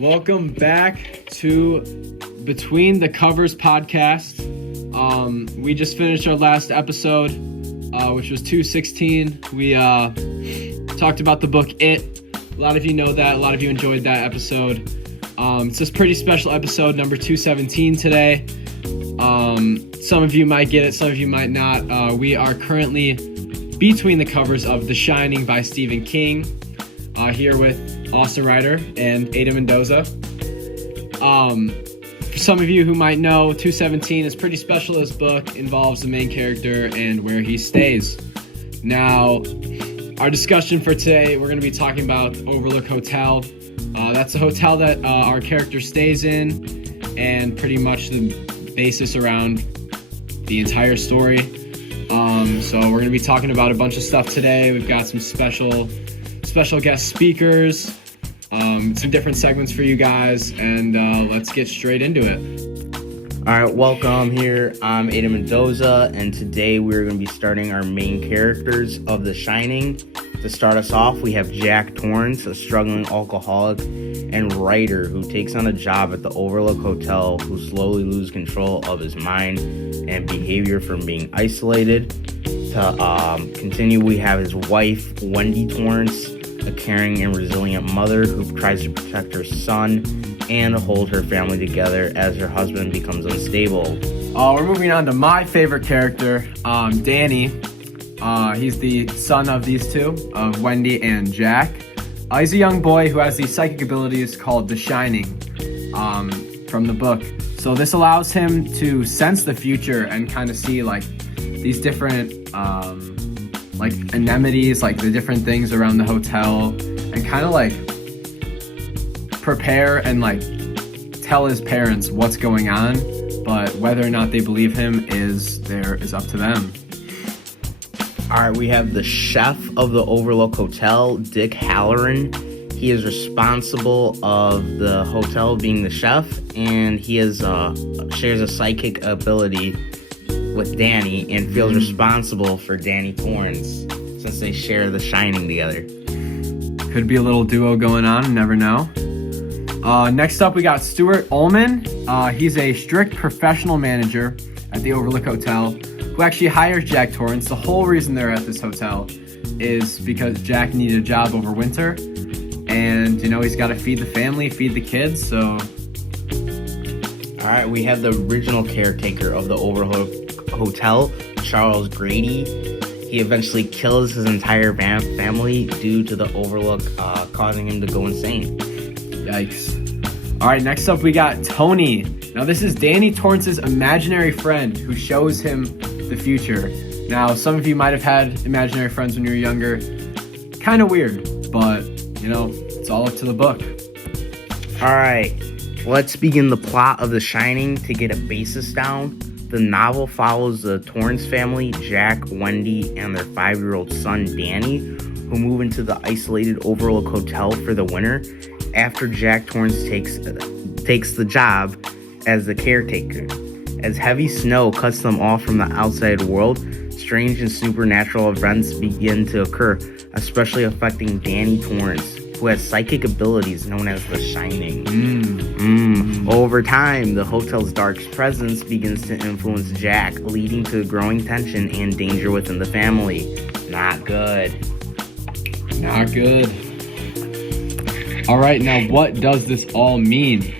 Welcome back to Between the Covers podcast. We just finished our last episode, which was 216. We talked about the book It. A lot of you know that. A lot of you enjoyed that episode. It's this pretty special episode, number 217 today. Some of you might get it, some of you might not. We are currently between the covers of The Shining by Stephen King, here with Austin Ryder and Ada Mendoza. For some of you who might know, 217 is pretty special. This book involves the main character and where he stays. Now, our discussion for today, we're going to be talking about Overlook Hotel. That's the hotel that our character stays in, and pretty much the basis around the entire story. So we're going to be talking about a bunch of stuff today. We've got some special guest speakers, some different segments for you guys, and let's get straight into it. All right, welcome here. I'm Ada Mendoza, and today we're going to be starting our main characters of The Shining. To start us off, we have Jack Torrance, a struggling alcoholic and writer who takes on a job at the Overlook Hotel, who slowly loses control of his mind and behavior from being isolated. To continue, we have his wife, Wendy Torrance, a caring and resilient mother who tries to protect her son and hold her family together as her husband becomes unstable. We're moving on to my favorite character, Danny. He's the son of these two, of Wendy and Jack. He's a young boy who has these psychic abilities called The Shining, from the book. So this allows him to sense the future and kind of see like these different like anemones, like the different things around the hotel, and kind of like prepare and like tell his parents what's going on, but whether or not they believe him is up to them. All right, we have the chef of the Overlook Hotel, Dick Halloran. He is responsible of the hotel being the chef, and he has shares a psychic ability with Danny and feels responsible for Danny Torrance since they share The Shining together. Could be a little duo going on, never know. Next up, we got Stuart Ullman. He's a strict professional manager at the Overlook Hotel who actually hires Jack Torrance. The whole reason they're at this hotel is because Jack needed a job over winter, and he's got to feed the family, feed the kids, so... All right, we have the original caretaker of the Overlook Hotel, Charles Grady. He eventually kills his entire family due to the Overlook causing him to go insane. Yikes. All right, next up we got Tony. Now this is Danny Torrance's imaginary friend who shows him the future. Now some of you might have had imaginary friends when you were younger. Kind of weird, but it's all up to the book. All right, let's begin the plot of The Shining to get a basis down. The novel follows the Torrance family, Jack, Wendy, and their 5-year-old son, Danny, who move into the isolated Overlook Hotel for the winter after Jack Torrance takes the job as the caretaker. As heavy snow cuts them off from the outside world, strange and supernatural events begin to occur, especially affecting Danny Torrance, who has psychic abilities known as The Shining. Over time, the hotel's dark presence begins to influence Jack, leading to growing tension and danger within the family. Not good. Not good. All right, now what does this all mean?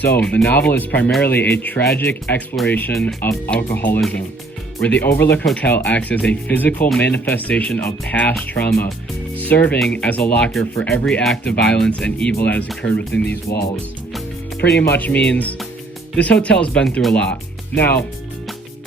So, the novel is primarily a tragic exploration of alcoholism, where the Overlook Hotel acts as a physical manifestation of past trauma, serving as a locker for every act of violence and evil that has occurred within these walls. Pretty much means this hotel's been through a lot. Now,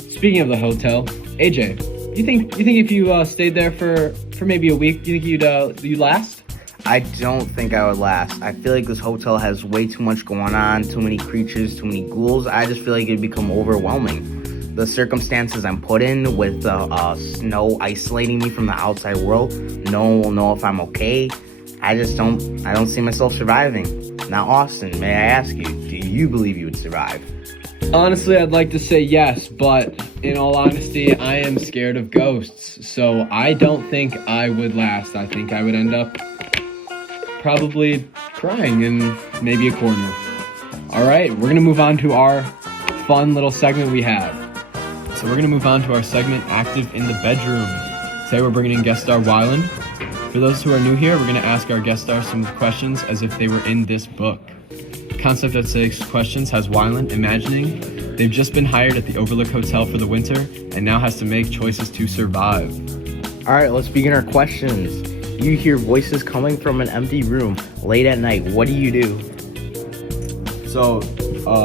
speaking of the hotel, AJ, you think if you stayed there for maybe a week, you think you'd last? I don't think I would last. I feel like this hotel has way too much going on, too many creatures, too many ghouls. I just feel like it'd become overwhelming. The circumstances I'm put in with the snow isolating me from the outside world, no one will know if I'm okay. I don't see myself surviving. Now, Austin, may I ask you, do you believe you would survive? Honestly, I'd like to say yes, but in all honesty, I am scared of ghosts, so I don't think I would last. I think I would end up probably crying in maybe a corner. All right, we're going to move on to our fun little segment we have. So we're going to move on to our segment, Active in the Bedroom. Today we're bringing in guest star Wyland. For those who are new here, we're going to ask our guest star some questions as if they were in this book. The concept of today's questions has Wyland imagining they've just been hired at the Overlook Hotel for the winter and now has to make choices to survive. All right, let's begin our questions. You hear voices coming from an empty room late at night. What do you do? So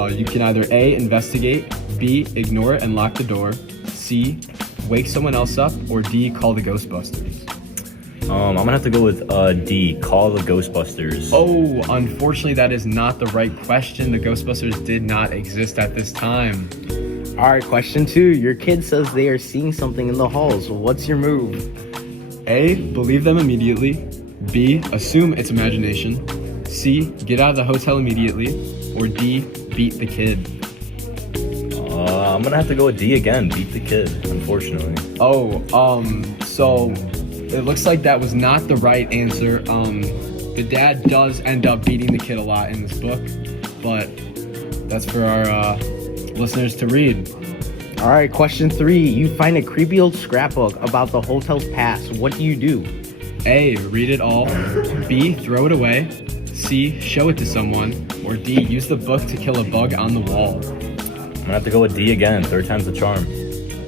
you can either A, investigate, B, ignore it and lock the door, C, wake someone else up, or D, call the Ghostbusters. I'm gonna have to go with D, call the Ghostbusters. Oh, unfortunately that is not the right question. The Ghostbusters did not exist at this time. All right, question 2. Your kid says they are seeing something in the halls. What's your move? A, believe them immediately. B, assume it's imagination. C, get out of the hotel immediately. Or D, beat the kid. I'm gonna have to go with D again, beat the kid, unfortunately. So it looks like that was not the right answer. The dad does end up beating the kid a lot in this book, but that's for our listeners to read. All right, question 3. You find a creepy old scrapbook about the hotel's past. What do you do? A, read it all. B, throw it away. C, show it to someone. Or D, use the book to kill a bug on the wall. I'm gonna have to go with D again, third time's the charm.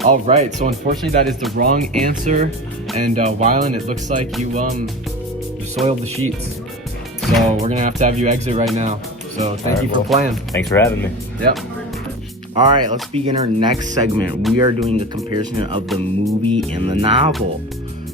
All right, so unfortunately that is the wrong answer. And Wyland, it looks like you soiled the sheets. So we're gonna have to have you exit right now. So thank you for playing. Thanks for having me. Yep. All right, let's begin our next segment. We are doing a comparison of the movie and the novel.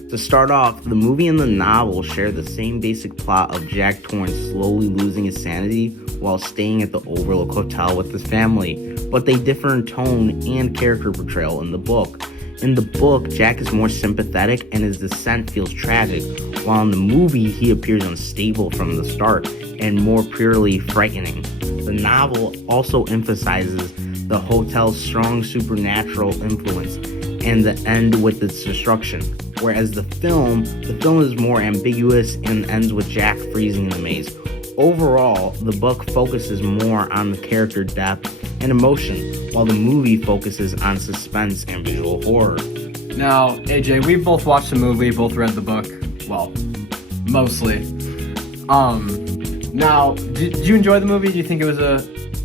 To start off, the movie and the novel share the same basic plot of Jack Torrance slowly losing his sanity while staying at the Overlook Hotel with his family, but they differ in tone and character portrayal in the book. In the book, Jack is more sympathetic and his descent feels tragic, while in the movie, he appears unstable from the start and more purely frightening. The novel also emphasizes the hotel's strong supernatural influence and the end with its destruction. Whereas the film is more ambiguous and ends with Jack freezing in the maze. Overall, the book focuses more on the character depth and emotion, while the movie focuses on suspense and visual horror. Now, AJ, we both watched the movie, both read the book. Well, mostly. Now, did you enjoy the movie? Do you think it was a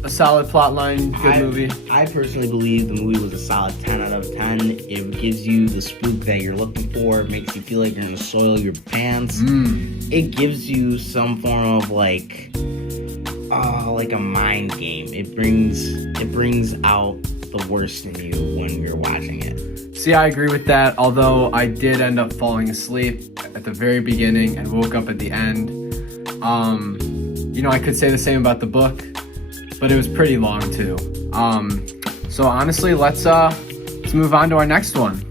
solid plot line, good movie? I personally believe the movie was a solid 10 out of 10. It gives you the spook that you're looking for. It makes you feel like you're going to soil your pants. It gives you some form of like a mind game. It brings out the worst in you when you're watching it. See, I agree with that, although I did end up falling asleep at the very beginning and woke up at the end. I could say the same about the book, but it was pretty long too. So honestly, let's move on to our next one.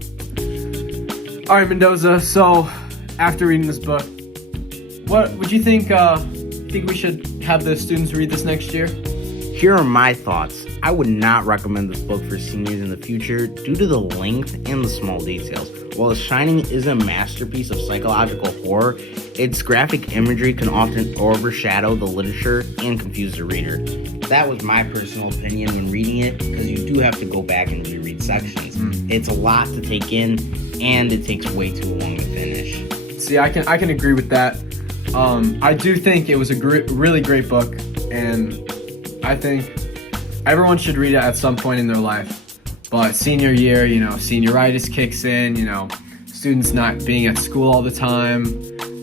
All right, Mendoza. So after reading this book, what would you think? Think we should have the students read this next year? Here are my thoughts. I would not recommend this book for seniors in the future due to the length and the small details. While The Shining is a masterpiece of psychological horror, its graphic imagery can often overshadow the literature and confuse the reader. That was my personal opinion when reading it, because you do have to go back and reread sections. It's a lot to take in, and it takes way too long to finish. See, I can agree with that. I do think it was a really great book, and I think everyone should read it at some point in their life. But senior year, senioritis kicks in, students not being at school all the time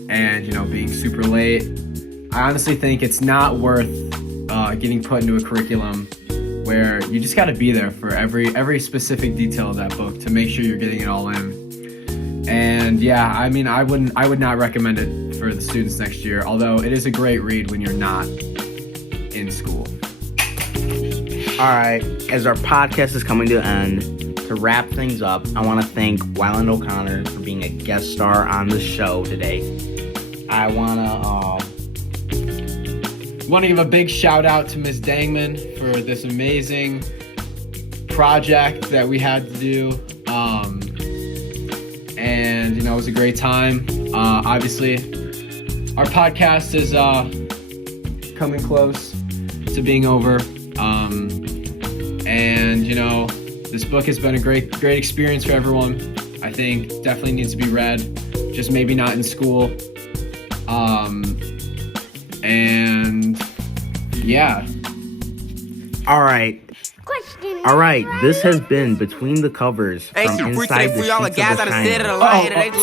and, being super late. I honestly think it's not worth getting put into a curriculum where you just got to be there for every specific detail of that book to make sure you're getting it all in. And yeah, I mean, I would not recommend it for the students next year, although it is a great read when you're not in school. All right, as our podcast is coming to an end, to wrap things up, I want to thank Wyland O'Connor for being a guest star on the show today. I want to give a big shout out to Ms. Dangman for this amazing project that we had to do. And it was a great time. Obviously, our podcast is coming close to being over. And you know, this book has been a great experience for everyone. I think definitely needs to be read, just maybe not in school. And yeah. All right. All right, this has been Between the Covers from Inside the Sheets of the Shining.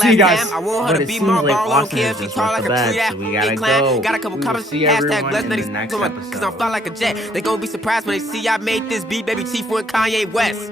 See you guys. But it seems like Austin has just went to bed, so we gotta go. Got a couple We will comments, see everyone blessed in that the he's next cause I'm episode. fly like a jet. They gon' be surprised when they see I made this beat, baby Chief and Kanye West.